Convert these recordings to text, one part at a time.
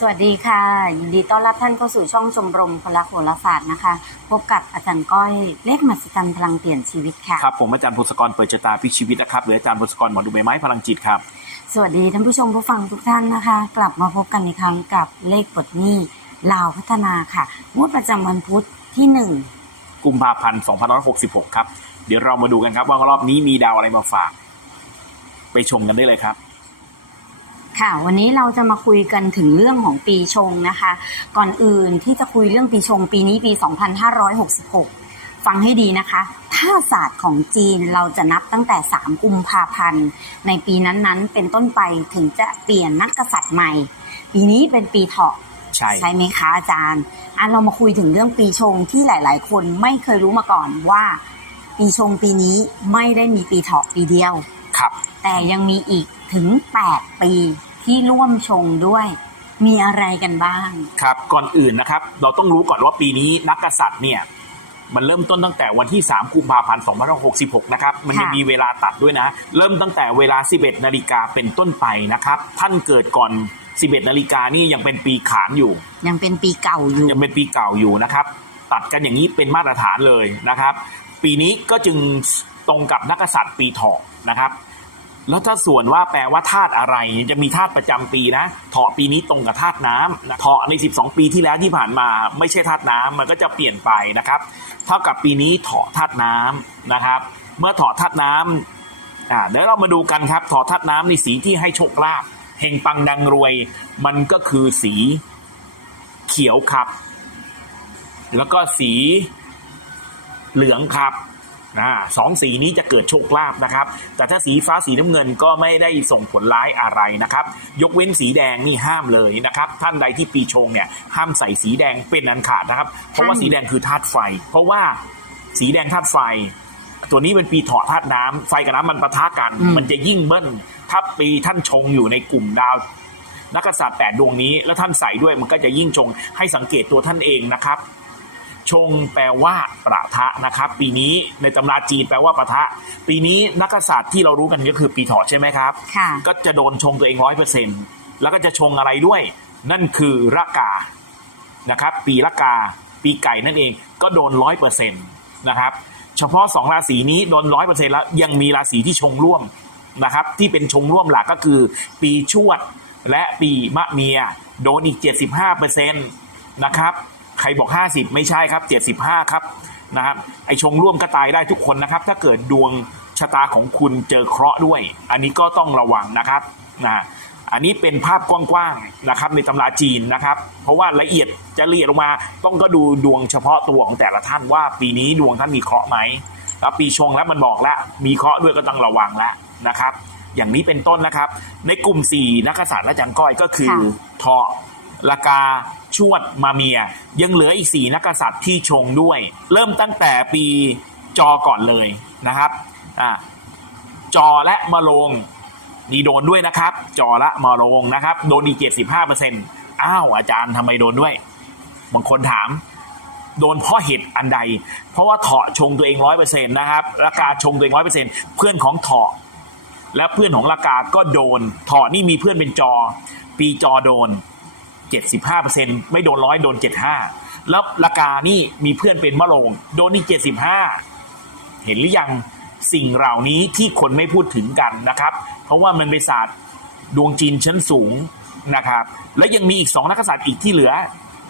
สวัสดีค่ะ ยินดีต้อนรับท่านเข้าสู่ช่องชมรมพลักโหราศาสตร์นะคะ พบกับอาจารย์ก้อยเลขมหัศจรรย์พลังเปลี่ยนชีวิตค่ะครับผมอาจารย์พงศกรเปิดชะตาพลิกชีวิตนะครับหรืออาจารย์พงศกรหมอดูใบไม้พลังจิตครับ สวัสดีท่านผู้ชมผู้ฟังทุกท่านนะคะ กลับมาพบกันอีกครั้งกับเลขปลดหนี้ลาวพัฒนาค่ะงวดประจำวันพุธที่หนึ่งกุมภาพันธ์2566 ครับ เดี๋ยวเรามาดูกันครับว่ารอบนี้มีดาวอะไรมาฝาก ไปชมกันได้เลยครับ ค่ะ วันนี้เราจะมาคุยกันถึงเรื่องของปีชงนะคะ ก่อนอื่นที่จะคุยเรื่องปีชงปีนี้ปี 2566 ฟังให้ดีนะคะ ถ้าศาสตร์ของจีนเราจะนับตั้งแต่ 3 กุมภาพันธ์ ในปีนั้นๆ เป็นต้นไปถึงจะเปลี่ยนนักกษัตริย์ใหม่ ปีนี้เป็นปีเถาะใช่ใช่ไหมคะอาจารย์อะเรามาคุยถึงเรื่องปีชงที่หลาย ๆ คนไม่เคยรู้มาก่อนว่า ปีชงปีนี้ไม่ได้มีปีเถาะปีเดียวครับ แต่ยังมีอีกถึง 8 ปี ที่ร่วมชงด้วย มีอะไรกันบ้าง ครับ ก่อนอื่นนะครับ เราต้องรู้ก่อนว่าปีนี้นักกษัตริย์เนี่ยมันเริ่มต้นตั้งแต่วันที่ 3 กุมภาพันธ์ 2566 นะครับ มันยังค่ะมีเวลาตัดด้วยนะ เริ่มตั้งแต่เวลา 11 นาฬิกาเป็นต้นไปนะครับ ท่านเกิดก่อน 11 นาฬิกานี่ยังเป็นปีขานอยู่ ยังเป็นปีเก่าอยู่ ยังเป็นปีเก่าอยู่นะครับ ตัดกันอย่างนี้เป็นมาตรฐานเลยนะครับ ปีนี้ก็จึงตรงกับนักกษัตริย์ปีเถาะนะครับ แล้วถ้าส่วนว่าแปลว่าธาตุอะไรจะมีธาตุประจำปีนะเถาะปีนี้ตรงกับธาตุน้ำนะเถาะใน 12 ปีที่แล้วที่ผ่านมาไม่ใช่ธาตุน้ำมันก็จะเปลี่ยนไปนะครับ เท่ากับปีนี้เถาะธาตุน้ำนะครับ เมื่อเถาะธาตุน้ำอ่าเดี๋ยวเรามาดูกันครับเถาะธาตุน้ำในสีที่ให้โชคลาภเฮงปังดังรวย มันก็คือสีเขียวครับ แล้วก็สีเหลืองครับ นะสองสีนี้จะเกิดโชคลาภนะครับ แต่ถ้าสีฟ้าสีน้ำเงินก็ไม่ได้ส่งผลร้ายอะไรนะครับ ยกเว้นสีแดงนี่ห้ามเลยนะครับ ท่านใดที่ปีชงเนี่ยห้ามใส่สีแดงเป็นอันขาดนะครับ เพราะว่าท่านสีแดงคือธาตุไฟ เพราะว่าสีแดงธาตุไฟ ตัวนี้เป็นปีเถาะธาตุน้ำไฟกับน้ำมันปะทะกันอืมมันจะยิ่งเบิ้ลถ้าปีท่านชงอยู่ในกลุ่มดาวนักกษัตริย์แปดดวงนี้แล้วท่านใส่ด้วยมันก็จะยิ่งชงให้สังเกตตัวท่านเองนะครับ ชงแปลว่าประทะนะครับ ปีนี้ในตำราจีนแปลว่าประทะ ปีนี้นักกษัตริย์ที่เรารู้กันก็คือปีเถาะใช่ไหมครับ ค่ะก็จะโดนชงตัวเองร้อยเปอร์เซ็นต์แล้วก็จะชงอะไรด้วย นั่นคือระกานะครับ ปีละกา ปีไก่นั่นเองก็โดนร้อยเปอร์เซ็นต์นะครับ เฉพาะสองราศีนี้โดนร้อยเปอร์เซ็นต์แล้วยังมีราศีที่ชงร่วมนะครับ ที่เป็นชงร่วมหลักก็คือ ปีชวดและปีมะเมีย โดนอีก 75เปอร์เซ็นต์นะครับ ใครบอก 50 ไม่ใช่ครับ 75 ครับนะครับไอชงร่วมก็ตายได้ทุกคนนะครับ ถ้าเกิดดวงชะตาของคุณเจอเคราะห์ด้วย อันนี้ก็ต้องระวังนะครับนะอันนี้เป็นภาพกว้างๆนะครับในตำราจีนนะครับ เพราะว่าละเอียดจะละเอียดลงมาต้องก็ดูดวงเฉพาะตัวของแต่ละท่านว่า ปีนี้ดวงท่านมีเคราะห์ไหมแล้วปีชงแล้วมันบอกแล้วมีเคราะห์ด้วยก็ต้องระวังแล้วนะครับ อย่างนี้เป็นต้นนะครับ ในกลุ่ม4นักกษัตริย์และจังก้อยก็คือค่ะเถาะละกา ชวดมาเมีย ยังเหลืออีก 4 นักกษัตริย์ที่ชงด้วย เริ่มตั้งแต่ปีจอก่อนเลยนะครับอ่าจอและมะโรงนี่โดนด้วยนะครับ จอและมะโรงนะครับ โดนอีก 75เปอร์เซ็นต์อ้าวอาจารย์ทำไมโดนด้วย บางคนถาม โดนเพราะเหตุอันใด เพราะว่าเถาะชงตัวเองร้อยเปอร์เซ็นต์นะครับละกาชงตัวเองร้อยเปอร์เซ็นต์เพื่อนของเถาะและเพื่อนของลากาก็โดนเถอนี่มีเพื่อนเป็นจอ ปีจอโดน 75%ไม่โดนร้อยโดน 75 แล้วลากานี่มีเพื่อนเป็นมะโรงโดนนี่ 75 เห็นหรือยังสิ่งเหล่านี้ที่คนไม่พูดถึงกันนะครับ เพราะว่ามันเป็นศาสตร์ดวงจีนชั้นสูงนะครับ และยังมีอีกสองนักกษัตริย์อีกที่เหลือ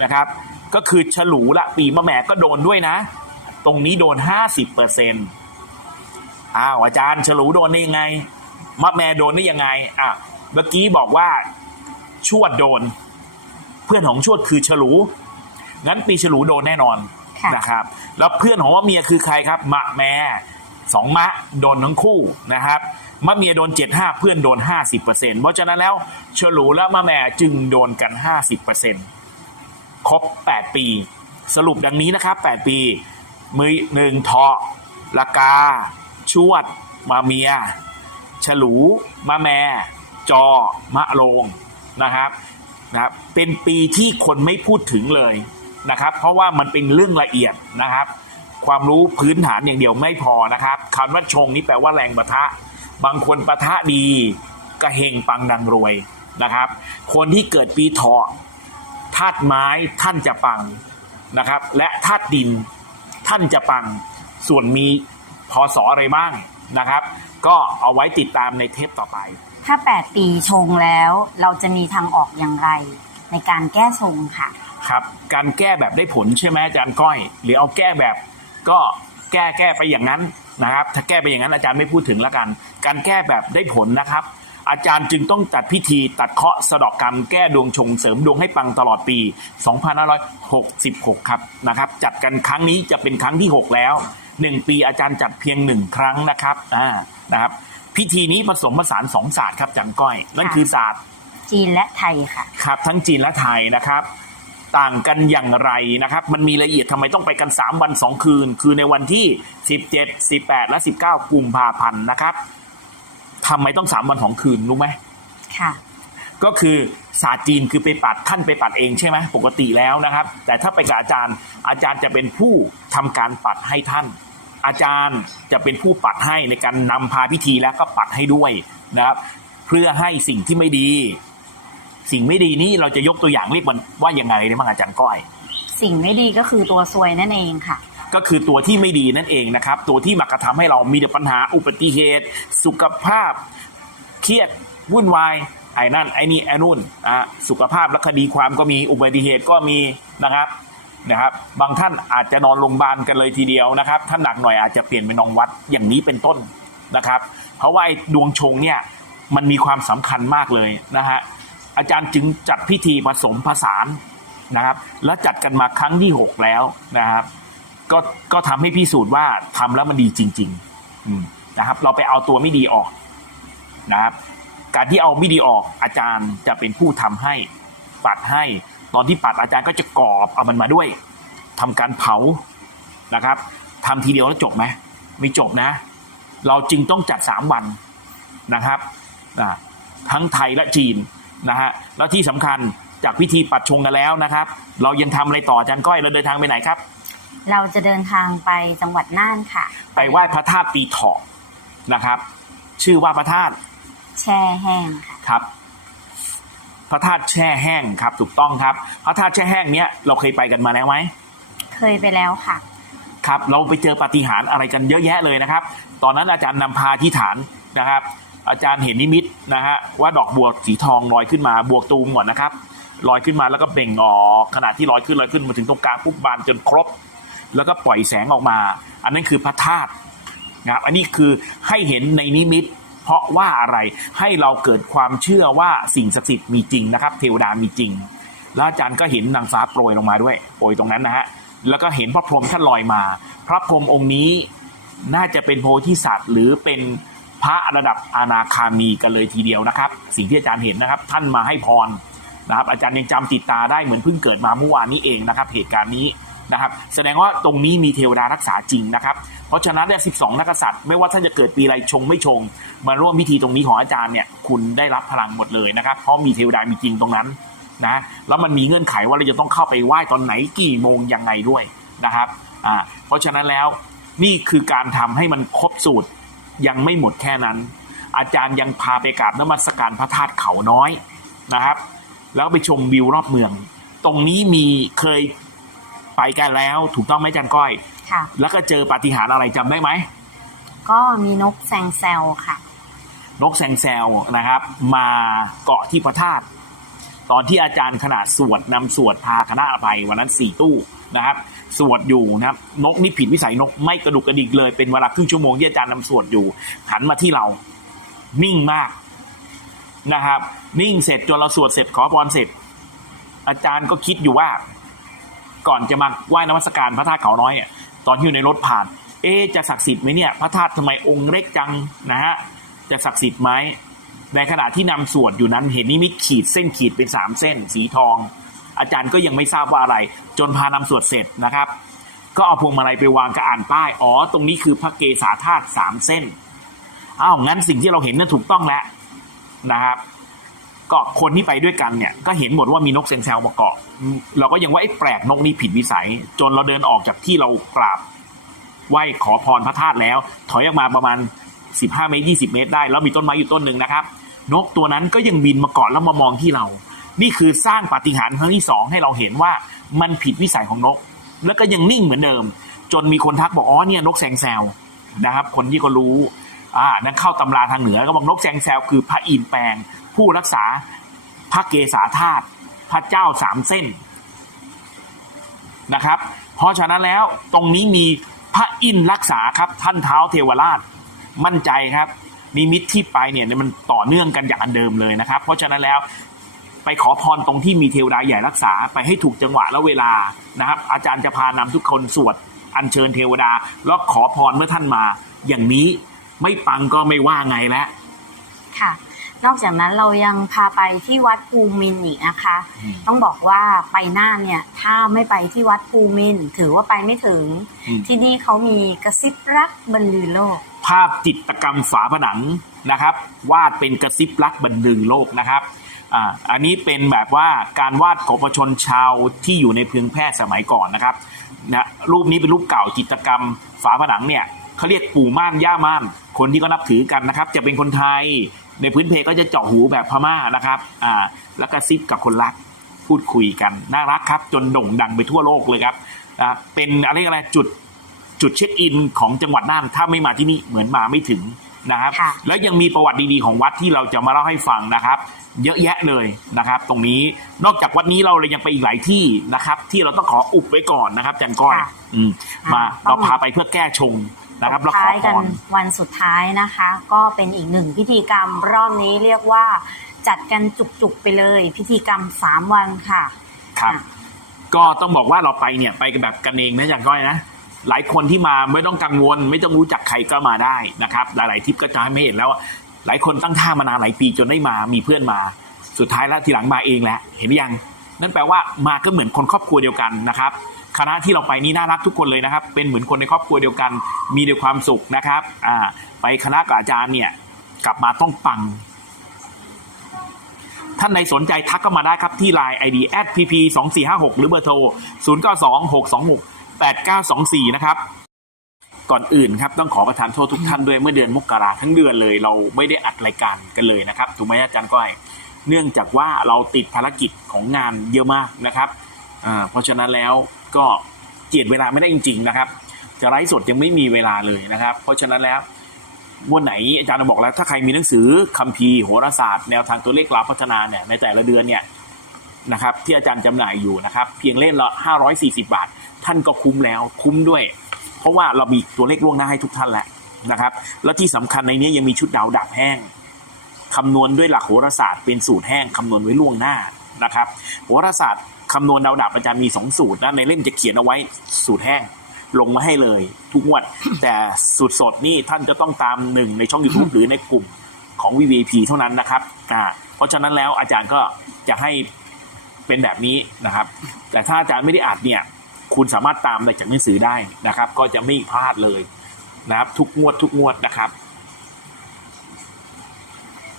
นะครับ ก็คือฉลูละปีมะแม่ก็โดนด้วยนะ ตรงนี้โดน 50%เปอร์เซ็นต์อ้าวอาจารย์ฉลูโดนได้ยังไงมะแม่โดนได้ยังไงอะเมื่อกี้บอกว่าชวดโดน เพื่อนของชวดคือฉลู งั้นปีฉลูโดนแน่นอนค่ะนะครับ แล้วเพื่อนของมะเมียคือใครครับมะแม่สองมะโดนทั้งคู่นะครับมะเมียโดน 75 เพื่อนโดน 50%เพราะฉะนั้นแล้วฉลูและมะแม่จึงโดนกัน 50%ครบ 8 ปี สรุปดังนี้นะครับ 8 ปี มือหนึ่งเทาะละกา ชวดมาเมีย ฉลูมะแมจอมะโรงนะครับ นะครับเป็นปีที่คนไม่พูดถึงเลยนะครับ เพราะว่ามันเป็นเรื่องละเอียดนะครับ ความรู้พื้นฐานอย่างเดียวไม่พอนะครับคำว่าชงนี่แปลว่าแรงปะทะ บางคนปะทะดีก็เฮงปังดังรวยนะครับ คนที่เกิดปีเถาะธาตุไม้ท่านจะปังนะครับ และธาตุดินท่านจะปังส่วนมีพศออะไรบ้างนะครับ ก็เอาไว้ติดตามในเทปต่อไปถ้า 8 ปีชงแล้ว เราจะมีทางออกอย่างไร ในการแก้ชงค่ะ ครับ การแก้แบบได้ผลใช่ไหมอาจารย์ก้อย หรือเอาแก้แบบก็แก้แก้ไปอย่างนั้นนะครับ ถ้าแก้ไปอย่างนั้นอาจารย์ไม่พูดถึงแล้วกัน การแก้แบบได้ผลนะครับ อาจารย์จึงต้องจัดพิธีตัดเคราะห์สะดอกกรรมแก้ดวงชงเสริมดวงให้ปังตลอดปี 2566 ครับนะครับจัดกันครั้งนี้จะเป็นครั้งที่ 6 แล้ว 1 ปีอาจารย์จัดเพียง 1 ครั้งนะครับอ่านะครับ พิธีนี้ผสมผสานสองศาสตร์ครับอาจารย์ก้อย นั่นคือศาสตร์จีนและไทยค่ะ ครับ ทั้งจีนและไทยนะครับ ต่างกันอย่างไรนะครับ มันมีรายละเอียดทำไมต้องไปกัน 3 วัน 2 คืน คือในวันที่ 17 18 และ 19 กุมภาพันธ์นะครับทำไมต้อง 3 วัน 2 คืนรู้ไหมค่ะ ก็คือศาสตร์จีนคือไปปัดท่านไปปัดเองใช่ไหมปกติแล้วนะครับ แต่ถ้าไปกับอาจารย์อาจารย์จะเป็นผู้ทำการปัดให้ท่าน อาจารย์จะเป็นผู้ปัดให้ในการนำพาพิธีแล้วก็ปัดให้ด้วยนะครับ เพื่อให้สิ่งที่ไม่ดี สิ่งไม่ดีนี้เราจะยกตัวอย่างเรียกมันว่ายังไงได้บ้างอาจารย์ก้อย สิ่งไม่ดีก็คือตัวซวยนั่นเองค่ะ ก็คือตัวที่ไม่ดีนั่นเองนะครับ ตัวที่มากระทำให้เรามีแต่ปัญหาอุบัติเหตุ สุขภาพเครียดวุ่นวายไอ้นั่นไอ้นี่ไอ้นู่นอะสุขภาพและคดีความก็มีอุบัติเหตุก็มีนะครับ นะครับ บางท่านอาจจะนอนโรงพยาบาลกันเลยทีเดียวนะครับถ้าหนักหน่อยอาจจะเปลี่ยนเป็นนองวัดอย่างนี้เป็นต้นนะครับ เพราะว่าดวงชงเนี่ยมันมีความสำคัญมากเลยนะฮะอาจารย์จึงจัดพิธีผสมผสานนะครับ แล้วจัดกันมาครั้งที่หกแล้วนะครับ ก็ก็ทำให้พิสูจน์ว่าทำแล้วมันดีจริงๆนะครับ เราไปเอาตัวไม่ดีออกนะครับ การที่เอาไม่ดีออกอาจารย์จะเป็นผู้ทำให้ ปัดให้ ตอนที่ปัดอาจารย์ก็จะกรอบเอามันมาด้วยทำการเผานะครับทำทีเดียวแล้วจบไหมไม่จบนะ เราจึงต้องจัดสามวันนะครับอ่าทั้งไทยและจีนนะฮะแล้วที่สำคัญจากพิธีปัดชงกันแล้วนะครับ เรายังทำอะไรต่ออาจารย์ก้อยเราเดินทางไปไหนครับ เราจะเดินทางไปจังหวัดน่านค่ะ ไปไหว้พระธาตุปีเถาะนะครับ ชื่อว่าพระธาตุแช่แห้งค่ะครับ พระธาตุแช่แห้งครับ ถูกต้องครับ พระธาตุแช่แห้งเนี้ยเราเคยไปกันมาแล้วไหมเคยไปแล้วค่ะ ครับเราไปเจอปาฏิหาริย์อะไรกันเยอะแยะเลยนะครับ ตอนนั้นอาจารย์นำพาที่ฐานนะครับ อาจารย์เห็นนิมิตนะฮะว่าดอกบัวสีทองลอยขึ้นมาบวกตูมก่อนนะครับลอยขึ้นมาแล้วก็เบ่งออกขณะที่ลอยขึ้นลอยขึ้นมาถึงตรงกลางปุ๊บบานจนครบ แล้วก็ปล่อยแสงออกมา อันนั้นคือพระธาตุนะครับอันนี้คือให้เห็นในนิมิต เพราะว่าอะไรให้เราเกิดความเชื่อว่าสิ่งศักดิ์สิทธิ์มีจริงนะครับ เทวดามีจริง แล้วอาจารย์ก็เห็นนางฟ้าโปรยลงมาด้วยโปรยตรงนั้นนะฮะแล้วก็เห็นพระพรหมท่านลอยมา พระพรหมองค์นี้น่าจะเป็นโพธิสัตว์ หรือเป็นพระระดับอนาคามีกันเลยทีเดียวนะครับ สิ่งที่อาจารย์เห็นนะครับ ท่านมาให้พรนะครับ อาจารย์ยังจำติดตาได้เหมือนเพิ่งเกิดมาเมื่อวานนี้เองนะครับ เหตุการณ์นี้ นะครับ แสดงว่าตรงนี้มีเทวดารักษาจริงนะครับ เพราะฉะนั้นเนี่ย12นักษัตริย์ไม่ว่าท่านจะเกิดปีอะไรชงไม่ชง มาร่วมพิธีตรงนี้ของอาจารย์เนี่ยคุณได้รับพลังหมดเลยนะครับ เพราะมีเทวดามีจริงตรงนั้นนะแล้วมันมีเงื่อนไขว่าเราจะต้องเข้าไปไหว้ตอนไหนกี่โมงยังไงด้วยนะครับอ่าเพราะฉะนั้นแล้วนี่คือการทำให้มันครบสูตรยังไม่หมดแค่นั้น อาจารย์ยังพาไปกราบนมัสการพระธาตุเขาน้อยนะครับ แล้วไปชมวิวรอบเมือง ตรงนี้มีเคย ไปกันแล้วถูกต้องไหมอาจารย์ก้อย ค่ะ แล้วก็เจอปาฏิหาริย์อะไรจำได้ไหม ก็มีนกแซงแซวค่ะ นกแซงแซวนะครับ มาเกาะที่พระธาตุตอนที่อาจารย์ขนาดสวดนำสวดพาคณะไปวันนั้นสี่ตู้นะครับ สวดอยู่นะครับ นกนี่ผิดวิสัยนกไม่กระดุกกระดิกเลยเป็นเวลาครึ่งชั่วโมงที่อาจารย์นำสวดอยู่ หันมาที่เรา นิ่งมากนะครับ นิ่งเสร็จจนเราสวดเสร็จขอพรเสร็จ อาจารย์ก็คิดอยู่ว่า ก่อนจะมาไหว้นมัสการพระธาตุเขาน้อยเนี่ยตอนที่อยู่ในรถผ่าน เอ๊จะศักดิ์สิทธิ์ไหมเนี่ยพระธาตุทำไมองค์เล็กจังนะฮะจะศักดิ์สิทธิ์ไหมในขณะที่นำสวดอยู่นั้นเห็นนิมิตขีดเส้นขีดเป็นสามเส้น สีทอง อาจารย์ก็ยังไม่ทราบว่าอะไร จนพานำสวดเสร็จนะครับ ก็เอาพวงมาลัยไปวางก็อ่านป้ายอ๋อตรงนี้คือพระเกศาธาตุสามเส้นอ้าวงั้นสิ่งที่เราเห็นนั่นถูกต้องแล้วนะครับ ก็คนที่ไปด้วยกันเนี่ยก็เห็นหมดว่ามีนกเซงแซวมาเกาะเราก็ยังว่าไอ้แปลกนกนี้ผิดวิสัย จนเราเดินออกจากที่เรากราบไหว้ขอพรพระธาตุแล้ว ถอยออกมาประมาณ 15 เมตร 20 เมตรได้ แล้วมีต้นไม้อยู่ต้นหนึ่งนะครับ นกตัวนั้นก็ยังบินมาเกาะแล้วมามองที่เรา นี่คือสร้างปาฏิหาริย์ครั้งที่สองให้เราเห็นว่ามันผิดวิสัยของนก แล้วก็ยังนิ่งเหมือนเดิม จนมีคนทักบอกอ๋อเนี่ยนกแซงแซวนะครับ คนที่ก็รู้อ่านั่นเข้าตำราทางเหนือก็บอกนกแซงแซวคือพระอินแปลง ผู้รักษาพระเกศาธาตุพระเจ้าสามเส้นนะครับ เพราะฉะนั้นแล้วตรงนี้มีพระอินรักษาครับท่านเท้าเทวราชมั่นใจครับนิมิตที่ไปเนี่ยมันต่อเนื่องกันอย่างอันเดิมเลยนะครับ เพราะฉะนั้นแล้วไปขอพรตรงที่มีเทวดาใหญ่รักษาไปให้ถูกจังหวะและเวลานะครับ อาจารย์จะพานำทุกคนสวดอัญเชิญเทวดา แล้วขอพรเมื่อท่านมา อย่างนี้ไม่ปังก็ไม่ว่าไงแล้วค่ะ นอกจากนั้นเรายังพาไปที่วัดภูมินทร์อีกนะคะอืมต้องบอกว่าไปน่านเนี่ยถ้าไม่ไปที่วัดภูมินทร์ถือว่าไปไม่ถึงอืมที่นี่เขามีกระซิบรักบรรลือโลก ภาพจิตรกรรมฝาผนังนะครับ วาดเป็นกระซิบรักบันดึงโลกนะครับอ่าอันนี้เป็นแบบว่าการวาดของประชาชนชาวที่อยู่ในพึงแพทย์สมัยก่อนนะครับนะรูปนี้เป็นรูปเก่าจิตรกรรมฝาผนังเนี่ยเขาเรียกปู่ม่านย่าม่าน คนที่ก็นับถือกันนะครับ จะเป็นคนไทย ในพื้นเพก็จะเจาะหูแบบพม่านะครับอ่าแล้วก็ซิบกับคนรักพูดคุยกัน น่ารักครับ จนโด่งดังไปทั่วโลกเลยครับอ่าเป็นอะไรอะไรจุดจุดเช็คอินของจังหวัดน่านถ้าไม่มาที่นี่เหมือนมาไม่ถึงนะครับค่ะแล้วยังมีประวัติดีๆของวัดที่เราจะมาเล่าให้ฟังนะครับ เยอะแยะเลยนะครับ ตรงนี้นอกจากวัดนี้เราเลยยังไปอีกหลายที่นะครับ ที่เราต้องขออุบไว้ก่อนนะครับอาจันก้อยค่ะอืมมาต้เราองพาไปเพื่อแก้ชง นะครับแล้วขอท้ายพกันรวันสุดท้ายนะคะ ก็เป็นอีกหนึ่งพิธีกรรมรอบนี้เรียกว่า จัดกันจุกๆไปเลย พิธีกรรม3วันค่ะครับ อะ ก็ต้องบอกว่าเราไปเนี่ยไปกันแบบกันเองนะอาจันก้อยนะ หลายคนที่มาไม่ต้องกังวล ไม่ต้องรู้จักใครก็มาได้นะครับ หลาย ๆทริปก็จะให้ไม่เห็นแล้วหลายคนตั้งท่ามานานหลายปีจนได้มามีเพื่อนมา สุดท้ายแล้วทีหลังมาเองแหละเห็นหรือยัง นั่นแปลว่ามาก็เหมือนคนครอบครัวเดียวกันนะครับ คณะที่เราไปนี่น่ารักทุกคนเลยนะครับ เป็นเหมือนคนในครอบครัวเดียวกัน มีแต่ความสุขนะครับอ่าไปคณะกับอาจารย์เนี่ยกลับมาต้องปัง ท่านใดสนใจทักเข้ามาได้ครับที่ Line ID @pp 2 4 5 6หรือเบอร์โทร 0 9 2 6 2 6 8 9 2 4 นะครับ ก่อนอื่นครับต้องขอประทานโทษทุกท่านด้วยเมื่อเดือนมกราทั้งเดือนเลย เราไม่ได้อัดรายการกันเลยนะครับถูกไหมอาจารย์ก้อย เนื่องจากว่าเราติดภารกิจของงานเยอะมากนะครับเพราะฉะนั้นแล้ว ก็เจียดเวลาไม่ได้จริง ๆ นะครับจะไลฟ์สดยังไม่มีเวลาเลยนะครับ เพราะฉะนั้นแล้ววันไหนอาจารย์บอกแล้วถ้าใครมีหนังสือคัมภีร์โหราศาสตร์แนวทางตัวเลขลาพัฒนาเนี่ยในแต่ละเดือนเนี่ยนะครับที่อาจารย์จำหน่ายอยู่นะครับ เพียงเล่นละ540 บาท ท่านก็คุ้มแล้วคุ้มด้วย เพราะว่าเรามีตัวเลขล่วงหน้าให้ทุกท่านแล้วนะครับ แล้วที่สำคัญในนี้ยังมีชุดดาวดับแห้งคำนวณด้วยหลักโหราศาสตร์เป็นสูตรแห้งคำนวณไว้ล่วงหน้า นะครับโหราศาสตร์คำนวณดาวดับอาจารย์มีสองสูตรนะในเล่มจะเขียนเอาไว้สูตรแห้งลงมาให้เลย ทุกงวด แต่สูตรสดนี่ท่านจะต้องตามหนึ่งในช่อง YouTube หรือในกลุ่มของ VVP เท่านั้นนะครับอ่าเพราะฉะนั้นแล้วอาจารย์ก็จะให้เป็นแบบนี้นะครับ แต่ถ้าอาจารย์ไม่ได้อัดเนี่ย คุณสามารถตามได้จากหนังสือได้นะครับ ก็จะไม่พลาดเลยนะครับ ทุกงวดทุกงวดนะครับ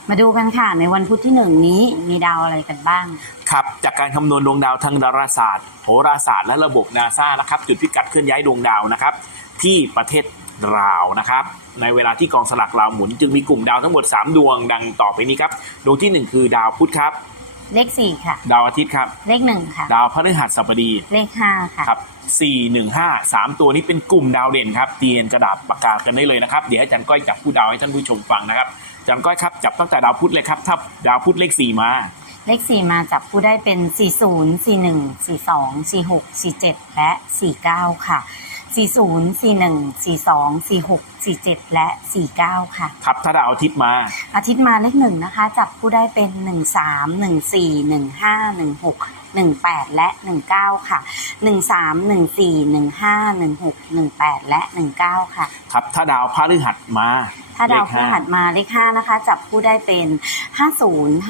มาดูกันค่ะ ในวันพุธที่หนึ่งนี้มีดาวอะไรกันบ้าง ครับ จากการคำนวณดวงดาวทางดาราศาสตร์ โหราศาสตร์และระบบนาซานะครับ จุดพิกัดเคลื่อนย้ายดวงดาวนะครับ ที่ประเทศลาวนะครับ ในเวลาที่กองสลากลาวหมุน จึงมีกลุ่มดาวทั้งหมด 3 ดวงดังต่อไปนี้ครับ ดวงทีหนึ่1 คือดาวพุธครับ เลขสี่ค่ะ ดาวอาทิตย์ครับ เลขหนึ่งค่ะ ดาวพฤหัสบดีเลขห้าค่ะ ครับ4 1 5 3 ตัวนี้เป็นกลุ่มดาวเด่นครับเตียนกระดาษปากกากันได้เลยนะครับ เดี๋ยวอาจารย์ก้อยจับผู้ดาวให้ท่านผู้ชมฟังนะครับอา จารย์ก้อยครับจับตั้งแต่ดาวพุธเลยครับถ้าดาวพุธเลขสี่มา เลขสี่มาจับผู้ได้เป็น 40 41 42 46 47 และ 49 ค่ะ 40 41 42 46 47 และ 49 ค่ะ ครับถ้าดาวอาทิตย์มา อาทิตย์มาเลขหนึ่งนะคะ จับผู้ได้เป็น 13 14 15 16 18 และ 19 ค่ะ 13 14 15 16 18 และ 19 ค่ะ ครับ ถ้าดาวพฤหัสมา ถ้าดาวพเลฤขหัสมาเลขห้านะคะ จับผู้ได้เป็น 50 52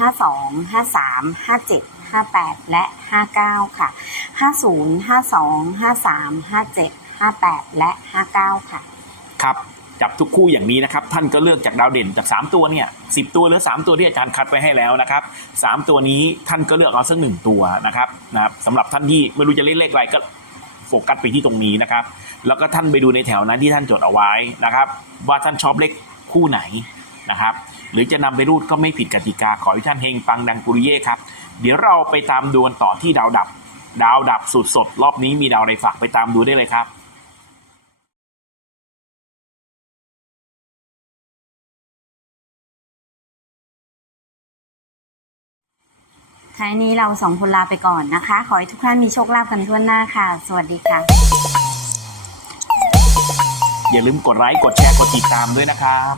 53 57 58 และ 59 ค่ะ 50 52 53 57 58 และ 59 ค่ะ ครับ จับทุกคู่อย่างนี้นะครับ ท่านก็เลือกจากดาวเด่นจาก 3 ตัวเนี่ยสิตัวหรือ 3 ตัวที่อาจารย์คัดไว้ให้แล้วนะครับสามตัวนี้ท่านก็เลือกเอาสักหนึ่งตัวนะครับนะครับสำหรับท่านที่ไม่รู้จะเล่นเลขอะไรก็โฟกัสไปที่ตรงนี้นะครับ แล้วก็ท่านไปดูในแถวนั้นที่ท่านจดเอาไว้นะครับ ว่าท่านชอบเลขคู่ไหนนะครับ หรือจะนำไปรูดก็ไม่ผิดกติกาขอให้ท่านเฮงปังดังปุริเย่ครับเดี๋ยวเราไปตามดูกันต่อที่ดาวดับ ดาวดับสุดสดรอบนี้มีดาวอะไรฝากไปตามดูได้เลยครับ ท้ายนี้เราสองคนลาไปก่อนนะคะ ขอให้ทุกท่านมีโชคลาภกันทั่วหน้าค่ะ สวัสดีค่ะ อย่าลืมกดไลค์กดแชร์กดติดตามด้วยนะครับ